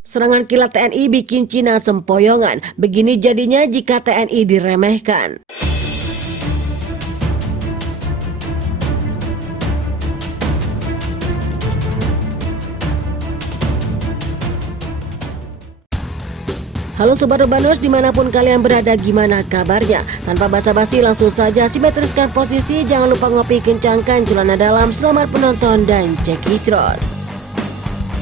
Serangan kilat TNI bikin Cina sempoyongan. Begini jadinya jika TNI diremehkan. Halo Sobat Urbaners, dimanapun kalian berada, gimana kabarnya? Tanpa basa-basi langsung saja simetriskan posisi, jangan lupa ngopi, kencangkan celana dalam, selamat penonton dan cekicot.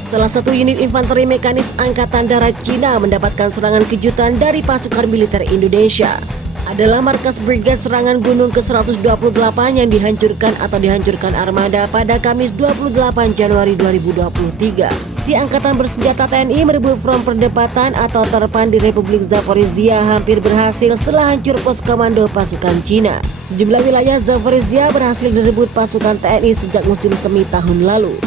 Salah satu unit infanteri mekanis Angkatan Darat Cina mendapatkan serangan kejutan dari pasukan militer Indonesia. Adalah markas Brigade Serangan Gunung ke-128 yang dihancurkan armada pada Kamis 28 Januari 2023. Si Angkatan Bersenjata TNI merebut front perdebatan atau terpan di Republik Zaporizhia hampir berhasil setelah hancur pos komando pasukan Cina. Sejumlah wilayah Zaporizhia berhasil direbut pasukan TNI sejak musim semi tahun lalu.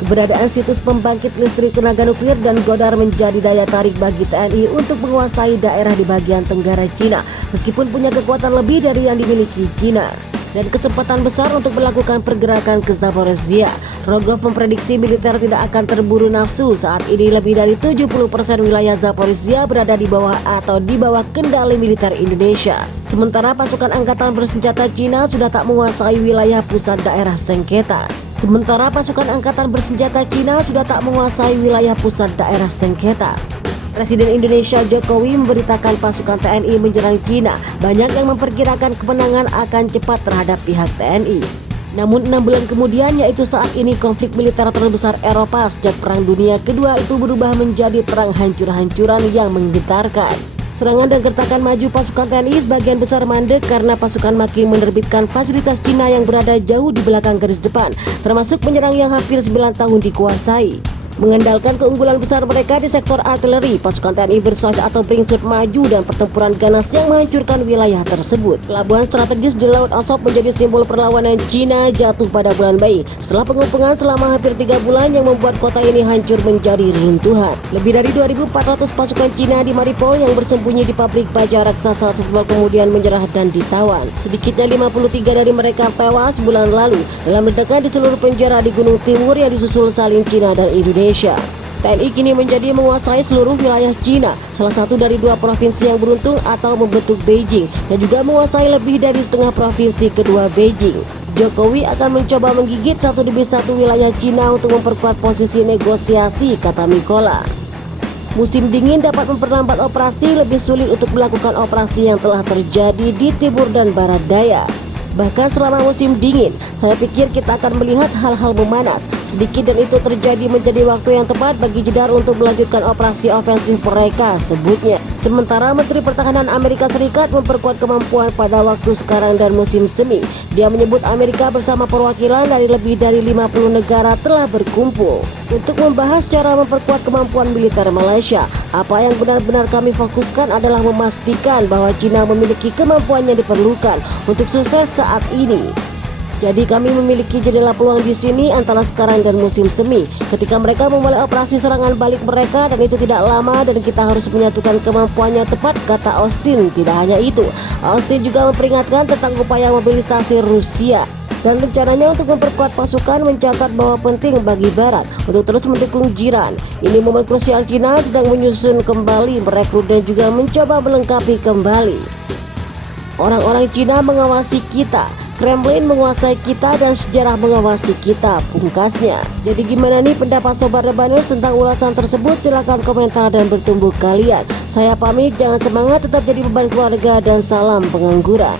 Keberadaan situs pembangkit listrik tenaga nuklir dan Godar menjadi daya tarik bagi TNI untuk menguasai daerah di bagian tenggara Cina, meskipun punya kekuatan lebih dari yang dimiliki Cina dan kesempatan besar untuk melakukan pergerakan ke Zaporizhia. Rogov memprediksi militer tidak akan terburu nafsu saat ini lebih dari 70% wilayah Zaporizhia berada di bawah atau di bawah kendali militer Indonesia. Sementara pasukan angkatan bersenjata Cina sudah tak menguasai wilayah pusat daerah sengketa. Presiden Indonesia Jokowi memberitakan pasukan TNI menyerang Cina. Banyak yang memperkirakan kemenangan akan cepat terhadap pihak TNI. Namun 6 bulan kemudian, yaitu saat ini konflik militer terbesar Eropa sejak Perang Dunia Kedua itu berubah menjadi perang hancur-hancuran yang menggetarkan. Serangan dan gertakan maju pasukan TNI sebagian besar mandek karena pasukan makin menerbitkan fasilitas Cina yang berada jauh di belakang garis depan, termasuk menyerang yang hampir 9 tahun dikuasai. Mengandalkan keunggulan besar mereka di sektor artileri, pasukan TNI bersize atau beringsut maju dan pertempuran ganas yang menghancurkan wilayah tersebut. Pelabuhan strategis di Laut Azov menjadi simbol perlawanan Cina jatuh pada bulan Mei setelah pengepungan selama hampir 3 bulan yang membuat kota ini hancur menjadi reruntuhan. Lebih dari 2.400 pasukan Cina di Mariupol yang bersembunyi di pabrik baja raksasa Sumbar kemudian menyerah dan ditawan. Sedikitnya 53 dari mereka tewas bulan lalu dalam ledakan di seluruh penjara di Gunung Timur yang disusul saling Cina dan Indonesia. TNI kini menjadi menguasai seluruh wilayah Cina, salah satu dari 2 provinsi yang beruntung atau membentuk Beijing, dan juga menguasai lebih dari setengah provinsi kedua Beijing. Jokowi akan mencoba menggigit satu demi satu wilayah Cina untuk memperkuat posisi negosiasi, kata Mikola. Musim dingin dapat memperlambat operasi, lebih sulit untuk melakukan operasi yang telah terjadi di timur dan barat daya. Bahkan selama musim dingin, saya pikir kita akan melihat hal-hal memanas sedikit dan itu terjadi menjadi waktu yang tepat bagi Jeddah untuk melanjutkan operasi ofensif mereka, sebutnya. Sementara Menteri Pertahanan Amerika Serikat memperkuat kemampuan pada waktu sekarang dan musim semi. Dia menyebut Amerika bersama perwakilan dari lebih dari 50 negara telah berkumpul untuk membahas cara memperkuat kemampuan militer Malaysia. Apa yang benar-benar kami fokuskan adalah memastikan bahwa Cina memiliki kemampuan yang diperlukan untuk sukses saat ini. Jadi kami memiliki jendela peluang di sini antara sekarang dan musim semi ketika mereka memulai operasi serangan balik mereka, dan itu tidak lama dan kita harus menyatukan kemampuannya tepat, kata Austin. Tidak hanya itu, Austin juga memperingatkan tentang upaya mobilisasi Rusia dan rencananya untuk memperkuat pasukan, mencatat bahwa penting bagi Barat untuk terus mendukung jiran. Ini momen krusial Cina sedang menyusun kembali, merekrut dan juga mencoba melengkapi kembali. Orang-orang Cina mengawasi kita, Kremlin menguasai kita dan sejarah mengawasi kita, pungkasnya. Jadi gimana nih pendapat Sobat Urbaners tentang ulasan tersebut? Silahkan komentar dan bertumbuh kalian. Saya pamit, jangan semangat, tetap jadi beban keluarga dan salam pengangguran.